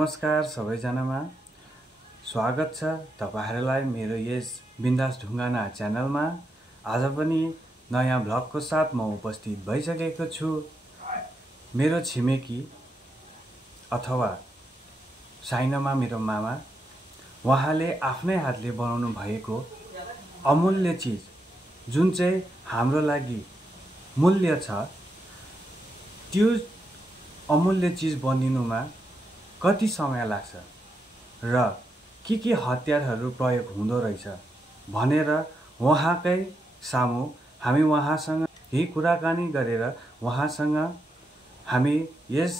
नमस्कार सबैजनामा स्वागत छ तपाईहरुलाई मेरो यस बिन्दास ढुङ्गाना च्यानलमा। आज पनि नयाँ भ्लगको साथ म उपस्थित भइसकेको छु। मेरो छिमेकी अथवा साइनामा मेरो मामा उहाँले आफ्नै हातले बनाउनु भएको अमूल्य चीज जुन चाहिँ हाम्रो लागि मूल्य छ, त्यो अमूल्य चीज बनिनुमा कति समय लाग्छ र के हतियारहरू प्रयोग हुँदो रहेछ भनेर उहाँकै सामु हामी उहाँसँग यही कुराकानी गरेर उहाँसँग हामी यस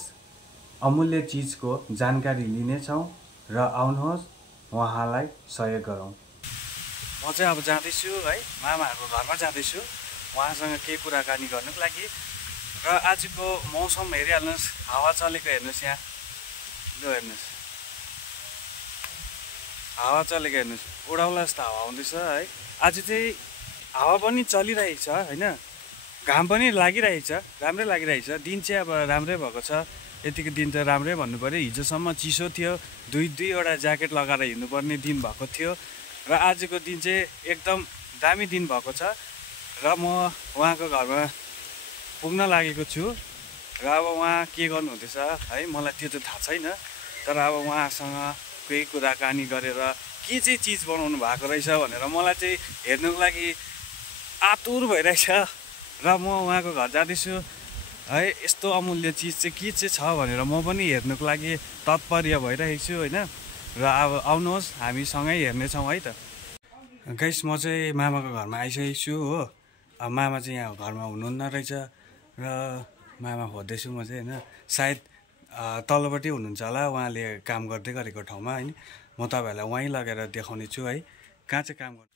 अमूल्य चीजको जानकारी लिनेछौँ र आउनुहोस् उहाँलाई सहयोग गरौँ। म चाहिँ अब जाँदैछु है, मामाहरूको घरमा जाँदैछु उहाँसँग के कुराकानी गर्नुको लागि। र आजको मौसम हेरिहाल्नुहोस्, हावा चलेको हेर्नुहोस्, यहाँ हेर्नुहोस् हावा चलेको हेर्नुहोस्, उडाउला जस्तो हावा आउँदैछ है। आज चाहिँ हावा पनि चलिरहेको छ होइन, घाम पनि लागिरहेको छ, राम्रै लागिरहेको छ। दिन चाहिँ अब राम्रै भएको छ, यतिको दिन त राम्रै भन्नु पर्यो। हिजोसम्म चिसो थियो, दुईवटा ज्याकेट लगाएर हिँड्नुपर्ने दिन भएको थियो र आजको दिन चाहिँ एकदम दामी दिन भएको छ। र म उहाँको घरमा पुग्न लागेको छु र अब उहाँ के गर्नुहुँदैछ है मलाई त्यो त थाहा छैन, तर अब उहाँसँग केही कुराकानी गरेर के चाहिँ चिज बनाउनु भएको रहेछ भनेर मलाई चाहिँ हेर्नुको लागि आतुर भइरहेछ र म उहाँको घर जाँदैछु है। यस्तो अमूल्य चिज चाहिँ के चाहिँ छ भनेर म पनि हेर्नुको लागि तत्पर्य भइरहेको छु होइन। र अब आउनुहोस् हामीसँगै हेर्नेछौँ है त। गाइस, म चाहिँ मामाको घरमा आइसकेको छु हो। अब मामा चाहिँ यहाँ घरमा हुनुहुन्न रहेछ र मामा खोज्दैछु म चाहिँ होइन। सायद तल्लोपट्टि हुनुहुन्छ होला, उहाँले काम गर्दै गरेको ठाउँमा होइन। म तपाईँहरूलाई वहीँ लगेर देखाउने छु है, कहाँ चाहिँ काम गर्नु।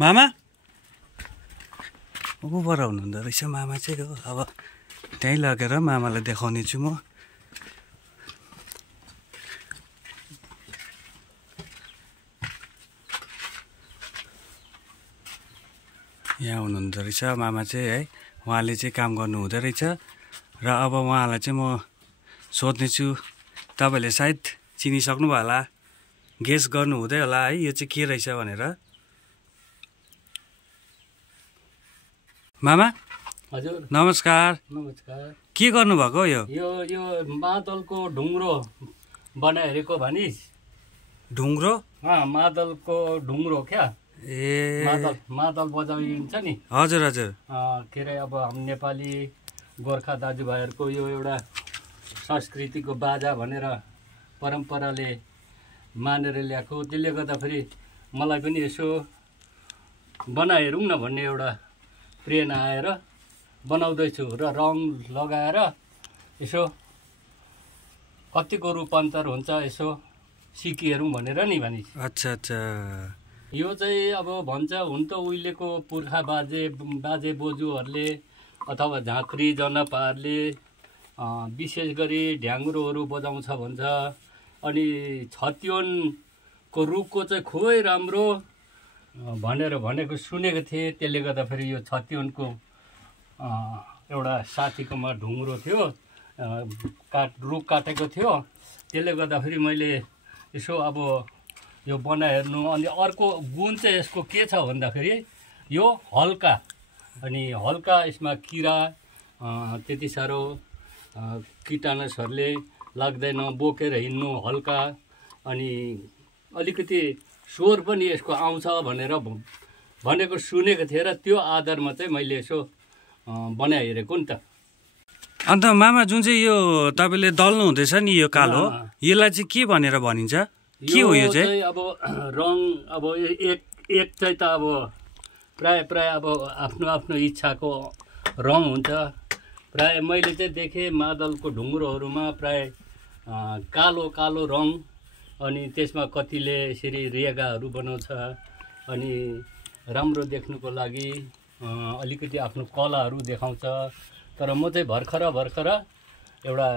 मामा ऊपर हुनुहुँदो रहेछ मामा चाहिँ हो। अब त्यहीँ लगेर मामालाई देखाउने छु म। यहाँ हुनुहुँदो रहेछ मामा चाहिँ है, उहाँले चाहिँ काम गर्नु हुँदो रहेछ। र अब उहाँलाई चाहिँ म सोध्नेछु, तपाईँहरूले सायद चिनिसक्नु भयो होला, गेस गर्नु हुँदै होला है यो चाहिँ के रहेछ भनेर। मामा हजुर नमस्कार। नमस्कार। के गर्नुभएको यो? यो मादलको ढुङ्ग्रो बनाइरहेको भनिस्। ढुङ्ग्रो? मादलको ढुङ्ग्रो क्या। ए मादल बजाइन्छ नि। हजुर हजुर। के अरे अब हामी नेपाली गोर्खा दाजुभाइहरूको यो एउटा संस्कृतिको बाजा भनेर परम्पराले मानेर ल्याएको, त्यसले गर्दाखेरि मलाई पनि यसो बनाइहेरौँ न भन्ने एउटा प्रेरणा आएर बनाउँदैछु र रङ लगाएर यसो कतिको रूपान्तर हुन्छ यसो सिकिहेरौँ भनेर नि भनिस्। अच्छा अच्छा। यो चाहिँ अब भन्छ हुन त उहिलेको पुर्खा बाजे बोजूहरूले अथवा झाँक्री जनपाहरूले विशेष गरी ढ्याङ्ग्रोहरू बजाउँछ भन्छ। अनि छतिवनको रुखको चाहिँ खुबै राम्रो भनेर भनेको सुनेको थिएँ। त्यसले गर्दाखेरि यो छतिवनको एउटा साथीकोमा ढुङ्ग्रो थियो, रुख काटेको थियो। त्यसले गर्दाखेरि मैले यसो अब यो बनाइहेर्नु। अनि अर्को गुण चाहिँ यसको के छ भन्दाखेरि यो हल्का, अनि हल्का यसमा किरा त्यति साह्रो कीटाणुसहरूले लाग्दैन, बोकेर हिँड्नु हल्का। अनि अलिकति स्वर पनि यसको आउँछ भनेर भनेको सुनेको थिएँ र त्यो आधारमा चाहिँ मैले यसो बनाइहेरेको नि त। अन्त मामा जुन चाहिँ यो तपाईँले दल्नु हुँदैछ नि यो कालो, यसलाई चाहिँ के भनेर भनिन्छ? के हो यो चाहिँ? अब रङ अब एक चाहिँ त अब प्राय अब आफ्नो आफ्नो इच्छाको रङ हुन्छ। प्राय मैले चाहिँ देखेँ मादलको ढुङ्ग्रोहरूमा प्राय कालो कालो रङ, अनि त्यसमा कतिले यसरी रेगाहरू बनाउँछ अनि राम्रो देख्नुको लागि अलिकति आफ्नो कलाहरू देखाउँछ। तर म चाहिँ भर्खर एउटा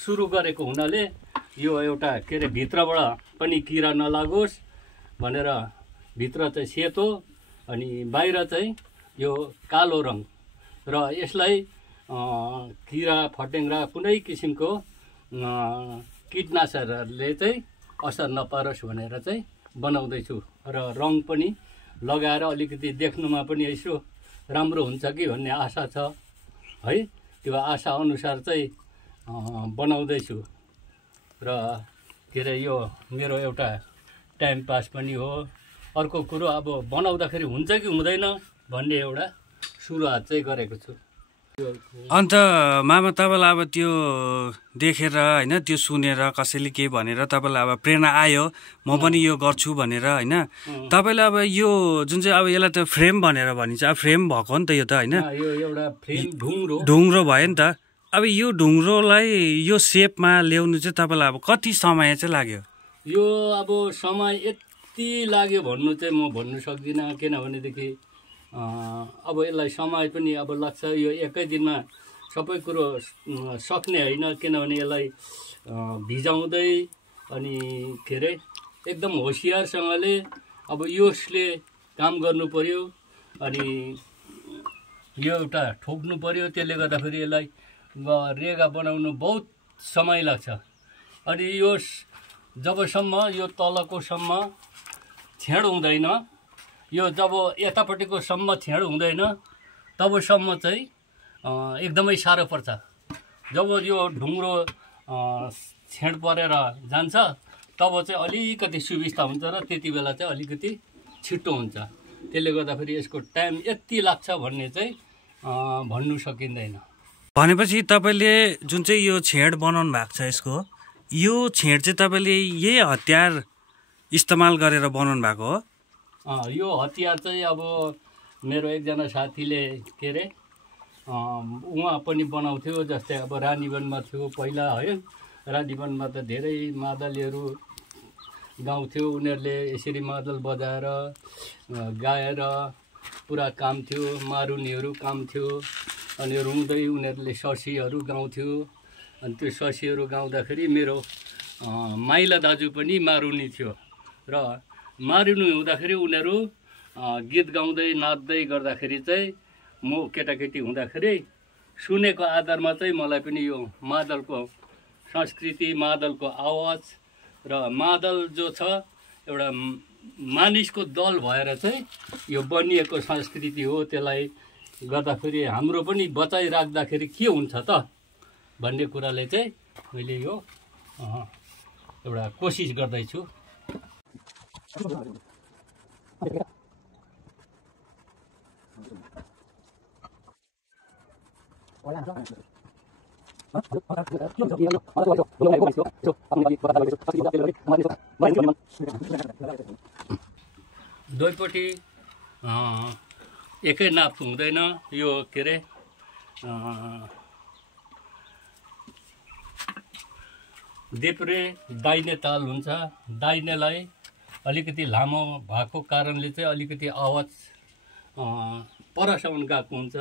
सुरु गरेको हुनाले यो एउटा के अरे भित्रबाट पनि किरा नलागोस् भनेर भित्र चाहिँ सेतो अनि बाहिर चाहिँ यो कालो रङ, र यसलाई किरा फटेङ्ग्रा कुनै किसिमको कीटनाशकहरूले चाहिँ असर नपारोस् भनेर चाहिँ बनाउँदैछु र रङ पनि लगाएर अलिकति देख्नुमा पनि यसो राम्रो हुन्छ कि भन्ने आशा छ है। त्यो आशा अनुसार चाहिँ बनाउँदैछु र के अरे यो मेरो एउटा टाइम पास पनि हो। अर्को कुरो अब बनाउँदाखेरि हुन्छ कि हुँदैन भन्ने एउटा सुरुवात चाहिँ गरेको छु। अन्त मामा तपाईँलाई अब त्यो देखेर होइन त्यो सुनेर कसैले के भनेर तपाईँलाई अब प्रेरणा आयो म पनि यो गर्छु भनेर होइन। तपाईँलाई अब यो जुन चाहिँ अब यसलाई त फ्रेम भनेर भनिन्छ, अब फ्रेम भएको नि त यो त होइन, यो एउटा फ्रेम ढुङ्ग्रो भयो नि त। अब यो ढुङ्ग्रोलाई यो सेपमा ल्याउनु चाहिँ तपाईँलाई अब कति समय चाहिँ लाग्यो? यो अब समय यति लाग्यो भन्नु चाहिँ म भन्नु सक्दिनँ, किनभनेदेखि अब यसलाई समय पनि अब लाग्छ। यो एकै दिनमा सबै कुरो सक्ने होइन, किनभने यसलाई भिजाउँदै अनि के अरे एकदम होसियारसँगले अब यसले काम गर्नु पर्यो अनि यो एउटा ठोक्नु पर्यो। त्यसले गर्दाखेरि यसलाई रेगा बनाउनु बहुत समय लाग्छ। अनि यो जबसम्म यो तलकोसम्म छेड हुँदैन, यो जब यतापट्टिको सम्म छेड हुँदैन तबसम्म चाहिँ एकदमै साह्रो पर्छ। जब यो ढुङ्ग्रो छेड परेर जान्छ तब चाहिँ अलिकति सुविस्ता हुन्छ र त्यति बेला चाहिँ अलिकति छिट्टो हुन्छ। त्यसले गर्दाखेरि यसको टाइम यति लाग्छ भन्ने चाहिँ भन्नु सकिँदैन। भनेपछि तपाईँले जुन चाहिँ यो छेड बनाउनु भएको छ यसको यो छेड चाहिँ तपाईँले यही हतियार इस्तेमाल गरेर बनाउनु भएको हो? यो हतियार चाहिँ अब मेरो एकजना साथीले के अरे उहाँ पनि बनाउँथ्यो। जस्तै अब रानीवनमा थियो पहिला है, रानीवनमा त धेरै मादलीहरू गाउँथ्यो। उनीहरूले यसरी मादल बजाएर गाएर पुरा काम थियो, मारुनीहरू काम थियो। अनि रुँदै उनीहरूले ससीहरू गाउँथ्यो। अनि त्यो ससीहरू गाउँदाखेरि मेरो माइला दाजु पनि मारुनी थियो र मारुनी हुँदाखेरि उनीहरू गीत गाउँदै नाच्दै गर्दाखेरि चाहिँ म केटाकेटी हुँदाखेरि सुनेको आधारमा चाहिँ मलाई पनि यो मादलको संस्कृति, मादलको आवाज र मादल जो छ एउटा मानिसको दल भएर चाहिँ यो बनिएको संस्कृति हो। त्यसलाई गर्दाखेरि हाम्रो पनि बचाइराख्दाखेरि के हुन्छ त भन्ने कुराले चाहिँ मैले यो एउटा कोसिस गर्दैछु। दुईपट्टि एकै नाप हुँदैन। यो के अरे देब्रे दाहिने ताल हुन्छ। दाहिनेलाई अलिकति लामो भएको कारणले चाहिँ अलिकति आवाज परसम्म गएको हुन्छ।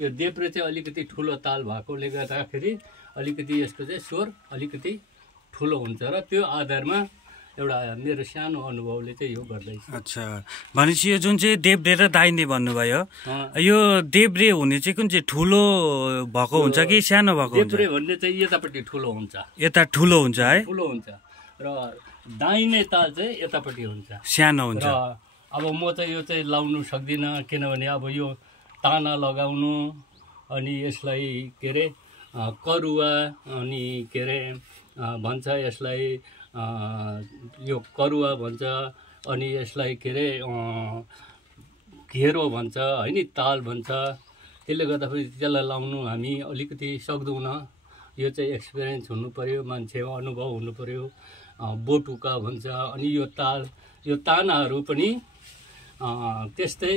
यो देब्रे चाहिँ अलिकति ठुलो ताल भएकोले गर्दाखेरि अलिकति यसको चाहिँ स्वर अलिकति ठुलो हुन्छ र त्यो आधारमा एउटा मेरो सानो अनुभवले चाहिँ यो गर्दैछ। अच्छा, भनेपछि यो जुन चाहिँ देब्रे र दाहिने भन्नुभयो, यो देब्रे हुने चाहिँ कुन चाहिँ ठुलो भएको हुन्छ कि सानो भएको हुन्छ? देब्रे भन्ने चाहिँ यतापट्टि ठुलो हुन्छ। यता ठुलो हुन्छ है? ठुलो हुन्छ र दाहिने ताल चाहिँ यतापट्टि हुन्छ, सानो हुन्छ। र अब म चाहिँ यो चाहिँ लाउनु सक्दिनँ, किनभने अब यो ताना लगाउनु अनि यसलाई के अरे करुवा अनि के अरे भन्छ यसलाई यो करुवा भन्छ अनि यसलाई के अरे घेरो भन्छ है नि, ताल भन्छ। त्यसले गर्दाखेरि त्यसलाई लाउनु हामी अलिकति सक्दैनौँ। यो चाहिँ एक्सपिरियन्स हुनु पऱ्यो, मान्छेको अनुभव हुनु पऱ्यो। बोटुका भन्छ अनि यो ताल, यो तानाहरू पनि त्यस्तै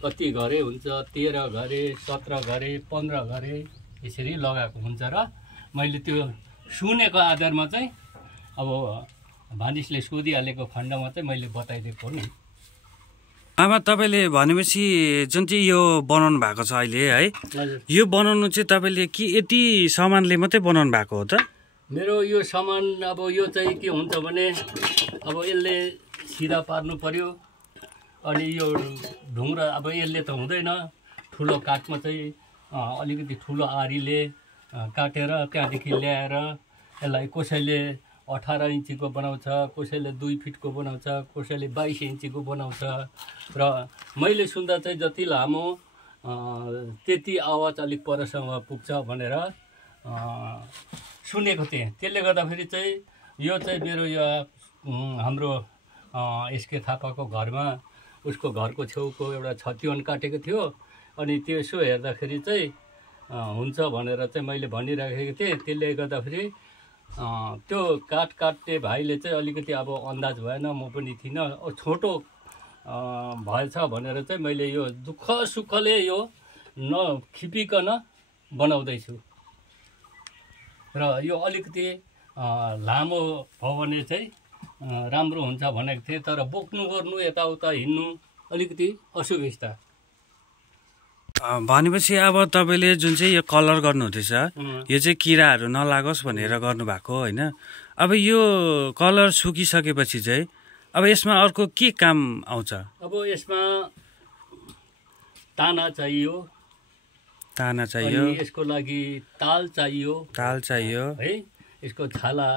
कति घरे हुन्छ, 13 घरे, 17 घरे, 15 घरे यसरी लगाएको हुन्छ। र मैले त्यो सुनेको आधारमा चाहिँ अब भानिसले सोधिहालेको खण्डमा चाहिँ मैले बताइदिएको नि। आमा तपाईँले भनेपछि जुन चाहिँ यो बनाउनु भएको छ अहिले है, यो बनाउनु चाहिँ तपाईँले के यति सामानले मात्रै बनाउनु भएको हो त? मेरो यो सामान अब यो चाहिँ के हुन्छ भने अब यसले सिधा पार्नु पर्यो। अनि यो ढुङ्ग्रा अब यसले त हुँदैन, ठुलो काठमा चाहिँ अलिकति ठुलो आरीले काटेर त्यहाँदेखि ल्याएर यसलाई कसैले 18 इन्चीको बनाउँछ, कसैले 2 फिटको बनाउँछ, कसैले 22 इन्चीको बनाउँछ। र मैले सुन्दा चाहिँ जति लामो त्यति आवाज अलिक परसम्म पुग्छ भनेर सुनेको थिएँ। त्यसले गर्दाखेरि चाहिँ यो चाहिँ मेरो यो हाम्रो एसके थापाको घरमा उसको घरको छेउको एउटा छतिवन काटेको थियो। अनि त्यो यसो हेर्दाखेरि चाहिँ हुन्छ भनेर चाहिँ मैले भनिराखेको थिएँ। त्यसले गर्दाखेरि त्यो काट्ने भाइले चाहिँ अलिकति अब अन्दाज भएन, म पनि थिइनँ, छोटो भएछ भनेर चाहिँ मैले यो दुःख सुखले यो नखिपिकन बनाउँदैछु। र यो अलिकति लामो भयो भने चाहिँ राम्रो हुन्छ भनेको थिएँ, तर बोक्नु गर्नु यताउता हिँड्नु अलिकति असुविस्ता। भनेपछि अब तपाईँले जुन चाहिँ यो कलर गर्नुहुँदैछ यो चाहिँ किराहरू नलागोस् भनेर गर्नुभएको होइन। अब यो कलर सुकिसकेपछि चाहिँ अब यसमा अर्को के काम आउँछ? अब यसमा ताना चाहियो, यसको लागि ताल चाहियो है, यसको छाला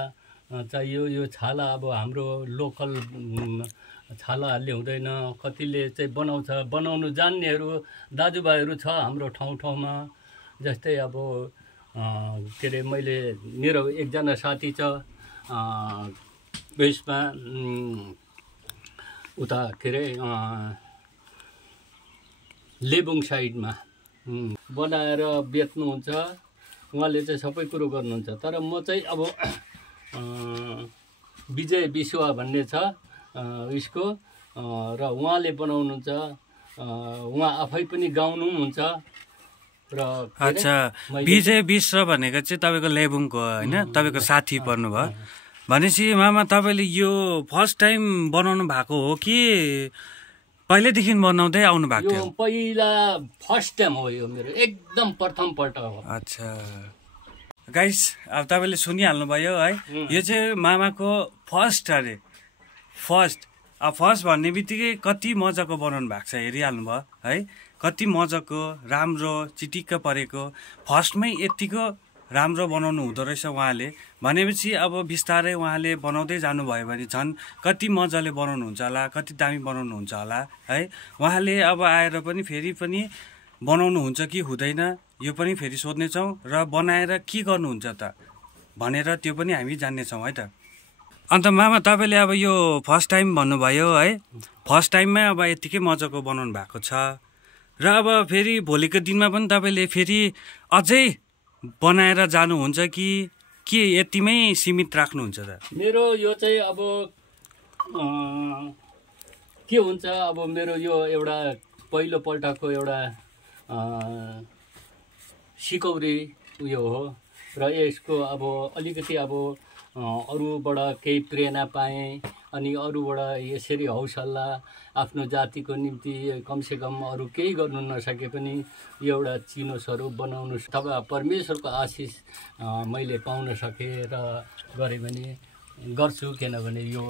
चाहियो। यो छाला अब हाम्रो लोकल छालाहरूले हुँदैन, कतिले चाहिँ बनाउनु जान्नेहरू दाजुभाइहरू छ हाम्रो ठाउँमा। जस्तै अब के अरे मेरो एकजना साथी छ उयसमा उता के अरे लेबुङ साइडमा बनाएर बेच्नुहुन्छ, उहाँले चाहिँ सबै कुरो गर्नुहुन्छ। तर म चाहिँ अब विजय विश्वा भन्ने छ उसको, र उहाँले बनाउनुहुन्छ, उहाँ आफै पनि गाउनु पनि हुन्छ। र अच्छा, विजय विश्व भनेको चाहिँ तपाईँको लेबुङको होइन, तपाईँको साथी पर्नुभयो भनेपछि मामा तपाईँले यो फर्स्ट टाइम बनाउनु भएको हो कि पहिल्यैदेखि बनाउँदै आउनु भएको थियो? पहिला फर्स्ट टाइम हो यो मेरो, एकदम प्रथम पल्ट हो। अच्छा गाइस, अब तपाईँले सुनिहाल्नुभयो है, यो चाहिँ मामाको फर्स्ट अरे फर्स्ट भन्ने बित्तिकै कति मजाको बनाउनु भएको छ हेरिहाल्नुभयो है, कति मजाको राम्रो चिटिक्क परेको। फर्स्टमै यतिको राम्रो बनाउनु हुँदो रहेछ उहाँले भनेपछि अब बिस्तारै उहाँले बनाउँदै जानुभयो भने झन् कति मजाले बनाउनुहुन्छ होला, कति दामी बनाउनुहुन्छ होला है। उहाँले अब आएर पनि फेरि पनि बनाउनुहुन्छ कि हुँदैन यो पनि फेरि सोध्नेछौँ, र बनाएर के गर्नुहुन्छ त भनेर त्यो पनि हामी जान्नेछौँ है त। अन्त मामा तपाईँले अब यो फर्स्ट टाइम भन्नुभयो है, फर्स्ट टाइममै अब यतिकै मजाको बनाउनु भएको छ, र अब फेरि भोलिको दिनमा पनि तपाईँले फेरि अझै बनाएर जानुहुन्छ कि के यतिमै सीमित राख्नुहुन्छ त? मेरो यो चाहिँ अब के हुन्छ, अब मेरो यो एउटा पहिलोपल्टको एउटा सिकौरी उयो हो, र यसको अब अलिकति अब अरूबाट केही प्रेरणा पाएँ, अनि अरूबाट यसरी हौसला आफ्नो जातिको निम्ति कमसेकम अरू केही गर्नु नसके पनि एउटा चिनो स्वरूप बनाउनु अथवा परमेश्वरको आशिष मैले पाउन सकेँ र गरेँ भने गर्छु। किनभने यो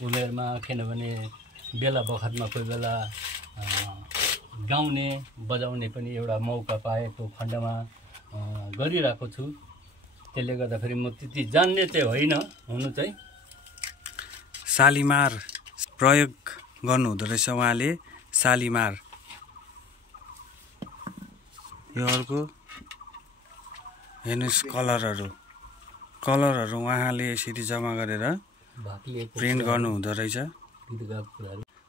उमेरमा, किनभने बेला बखतमा कोही बेला गाउने बजाउने पनि एउटा मौका पाएको खण्डमा गरिरहेको छु। त्यसले गर्दाखेरि म त्यति जान्ने चाहिँ होइन हुनु चाहिँ। शालिमार प्रयोग गर्नुहुँदो रहेछ उहाँले, शालिमार। यो अर्को हेर्नुहोस् कलरहरू उहाँले यसरी जम्मा गरेर प्रिन्ट गर्नुहुँदो रहेछ।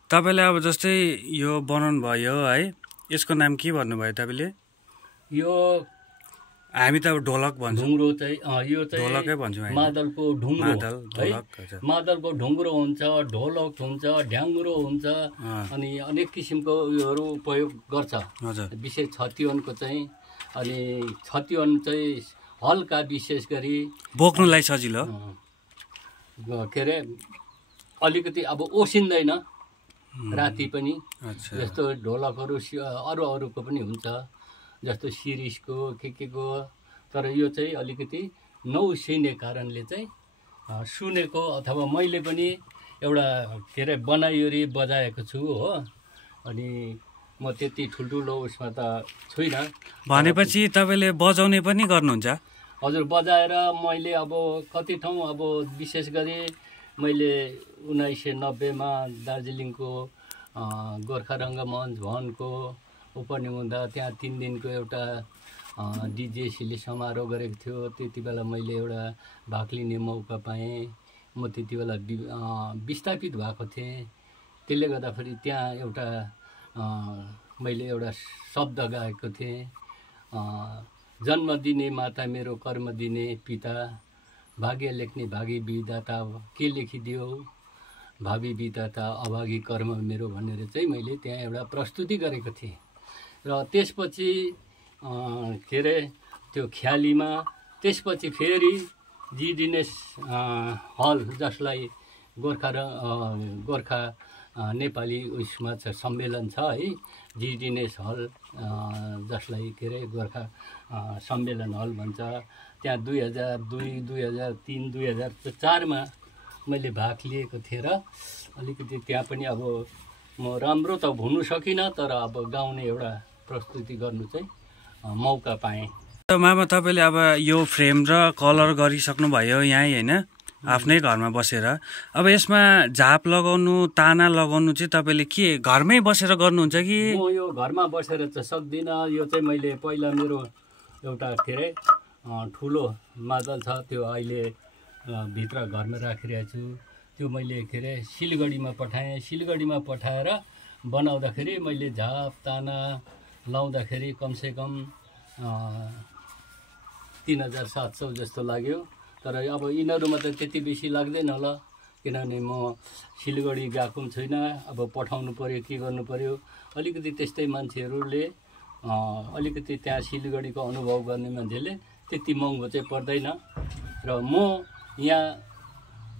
तपाईँले अब जस्तै यो बनाउनु भयो है, यसको नाम के भन्नुभयो तपाईँले? यो हामी त अब ढोलक भन्छौँ, ढुङ्ग्रो चाहिँ यो चाहिँ ढोलकै भन्छौँ, मादलको ढुङ्ग्रो है, मादलको ढुङ्ग्रो हुन्छ, ढोलक हुन्छ, ढ्याङ्ग्रो हुन्छ, अनि अनेक किसिमको उयोहरू उपयोग गर्छ। विशेष छतिवनको चाहिँ, अनि छतिवन चाहिँ हल्का विशेष गरी बोक्नुलाई सजिलो, के अरे अलिकति अब ओसिँदैन राति पनि। जस्तो ढोलकहरू अरूको पनि हुन्छ, जस्तो सिरिसको के को, तर यो चाहिँ अलिकति नउसिने कारणले चाहिँ सुनेको, अथवा मैले पनि एउटा के अरे बनाइवरी बजाएको छु हो। अनि म त्यति ठुल्ठुलो उसमा त छुइनँ। भनेपछि तपाईँले बजाउने पनि गर्नुहुन्छ? हजुर बजाएर मैले अब कति ठाउँ अब विशेष गरी मैले 1990मा दार्जिलिङको गोर्खा रङ्गमञ्च भवनको ओपनिङ हुँदा त्यहाँ 3 दिनको एउटा डिजेसीले समारोह गरेको थियो। त्यति बेला मैले एउटा भाग लिने मौका पाएँ। म त्यति बेला विस्थापित भएको थिएँ। त्यसले गर्दाखेरि त्यहाँ एउटा मैले एउटा शब्द गाएको थिएँ, जन्म दिने माता मेरो कर्म दिने पिता, भाग्य लेख्ने भागी विधाता के लेखिदियो, भावी विधाता अभागी कर्म मेरो भनेर चाहिँ मैले त्यहाँ एउटा प्रस्तुति गरेको थिएँ। र त्यसपछि के अरे त्यो ख्यालीमा त्यसपछि फेरि जी दिनेश हल, जसलाई गोर्खा नेपाली उयसमा सम्मेलन छ है, जी दिनेश हल, जसलाई के अरे गोर्खा सम्मेलन हल भन्छ। त्यहाँ 2002, 2003, 2004मा मैले भाग लिएको थिएँ र अलिकति त्यहाँ पनि अब म राम्रो त हुनु सकिनँ, तर अब गाउने एउटा प्रस्तुति गर्नु चाहिँ मौका पाएँ। मामा तपाईँले अब यो फ्रेम र कलर गरिसक्नु भयो यहीँ होइन, आफ्नै घरमा बसेर। अब यसमा झाप लगाउनु, ताना लगाउनु चाहिँ तपाईँले के घरमै बसेर गर्नुहुन्छ कि? म यो घरमा बसेर चाहिँ सक्दिनँ। यो चाहिँ मैले पहिला मेरो एउटा के अरे ठुलो मादल छ, त्यो अहिले भित्र घरमा राखिरहेको छु। त्यो मैले के अरे सिलगढीमा पठाएँ। सिलगढीमा पठाएर बनाउँदाखेरि मैले झाप ताना लाउँदाखेरि कमसेकम 3700 जस्तो लाग्यो। तर अब यिनीहरूमा त त्यति बेसी लाग्दैन होला, किनभने म सिलगढी गएको पनि छुइनँ। अब पठाउनु पऱ्यो, के गर्नु पऱ्यो, अलिकति त्यस्तै मान्छेहरूले अलिकति त्यहाँ सिलगढीको अनुभव गर्ने मान्छेले त्यति महँगो चाहिँ पर्दैन। र म यहाँ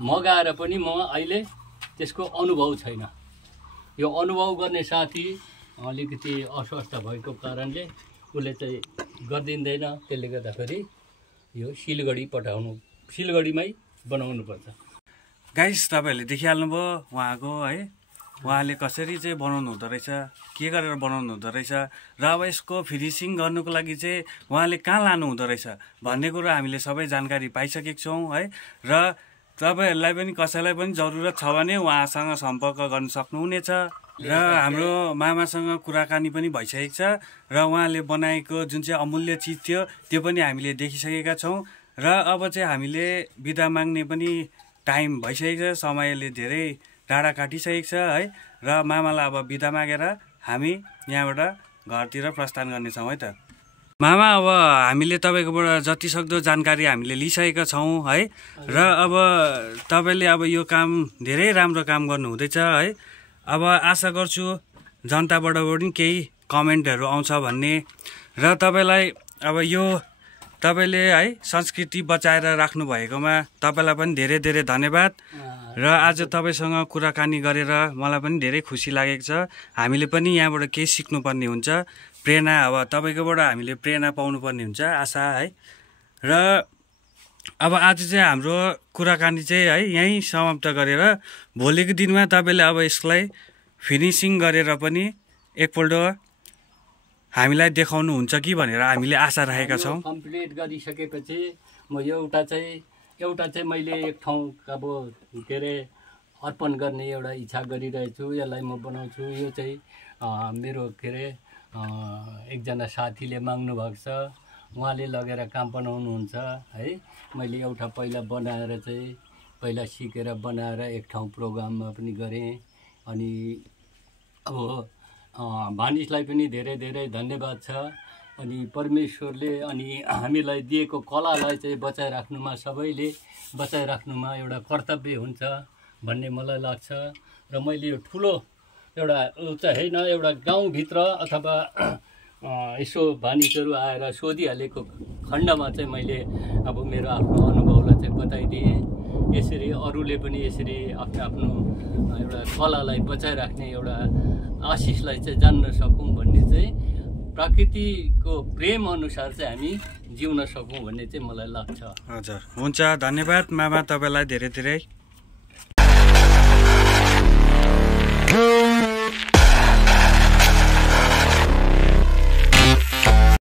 मगाएर पनि म अहिले त्यसको अनुभव छैन। यो अनुभव गर्ने साथी अलिकति अस्वस्थ भएको कारणले उसले चाहिँ गरिदिँदैन। त्यसले गर्दाखेरि यो सिलगढीमै बनाउनु पर्छ। गाइस तपाईँहरूले देखिहाल्नुभयो उहाँको है, उहाँले कसरी चाहिँ बनाउनु हुँदो रहेछ, के गरेर बनाउनु हुँदो रहेछ, र अब यसको फिनिसिङ गर्नुको लागि चाहिँ उहाँले कहाँ लानु हुँदो रहेछ भन्ने कुरो हामीले सबै जानकारी पाइसकेको छौँ है। र तपाईँहरूलाई पनि कसैलाई पनि जरुरत छ भने उहाँसँग सम्पर्क गर्न सक्नुहुनेछ। र हाम्रो मामासँग कुराकानी पनि भइसकेको छ र उहाँले बनाएको जुन चाहिँ अमूल्य चिज थियो त्यो पनि हामीले देखिसकेका छौँ। र अब चाहिँ हामीले बिदा माग्ने पनि टाइम भइसकेको छ, समयले धेरै टाढा काटिसकेको छ है। र मामालाई अब बिदा मागेर हामी यहाँबाट घरतिर प्रस्थान गर्नेछौँ है त। मामा अब हामीले तपाईँकोबाट जतिसक्दो जानकारी हामीले लिइसकेका छौँ है। र अब तपाईँले अब यो काम धेरै राम्रो काम गर्नुहुँदैछ है। अब आशा गर्छु जनताबाट पनि केही कमेन्टहरू आउँछ भन्ने। र तपाईँलाई अब यो तपाईँले है संस्कृति बचाएर राख्नु भएकोमा तपाईँलाई पनि धेरै धेरै धन्यवाद। र आज तपाईँसँग कुराकानी गरेर मलाई पनि धेरै खुसी लागेको छ। हामीले पनि यहाँबाट केही सिक्नुपर्ने हुन्छ, प्रेरणा अब तपाईँकोबाट हामीले प्रेरणा पाउनुपर्ने हुन्छ आशा है। र अब आज चाहिँ हाम्रो कुराकानी चाहिँ है यहीँ समाप्त गरेर भोलिको दिनमा तपाईँले अब यसलाई फिनिसिङ गरेर पनि एकपल्ट हामीलाई देखाउनुहुन्छ कि भनेर हामीले आशा राखेका छौँ। कम्प्लिट गरिसकेपछि म एउटा चाहिँ मैले एक ठाउँ अब के अरे अर्पण गर्ने एउटा इच्छा गरिरहेछु। यसलाई म बनाउँछु। यो चाहिँ मेरो के अरे एकजना साथीले माग्नु भएको छ, उहाँले लगेर काम बनाउनुहुन्छ है। मैले एउटा पहिला बनाएर चाहिँ पहिला सिकेर बनाएर एक ठाउँ प्रोग्राममा पनि गरेँ। अनि अब भानिसलाई पनि धेरै धेरै धन्यवाद छ। अनि परमेश्वरले अनि हामीलाई दिएको कलालाई चाहिँ बचाइराख्नुमा, सबैले बचाइराख्नुमा एउटा कर्तव्य हुन्छ भन्ने मलाई लाग्छ। र मैले यो ठुलो एउटा चाहिँ होइन, एउटा गाउँभित्र अथवा यसो भानिसहरू आएर सोधिहालेको खण्डमा चाहिँ मैले अब मेरो आफ्नो अनुभवलाई चाहिँ बताइदिएँ। यसरी अरूले पनि यसरी आफ्नो आफ्नो एउटा कलालाई बचाइराख्ने एउटा आशिषलाई चाहिँ जान्न सकौँ भन्ने चाहिँ प्रकृतिको प्रेम अनुसार चाहिँ हामी जिउन सकौँ भन्ने चाहिँ मलाई लाग्छ। हजुर, हुन्छ, धन्यवाद मामा, तपाईँलाई धेरै धेरै।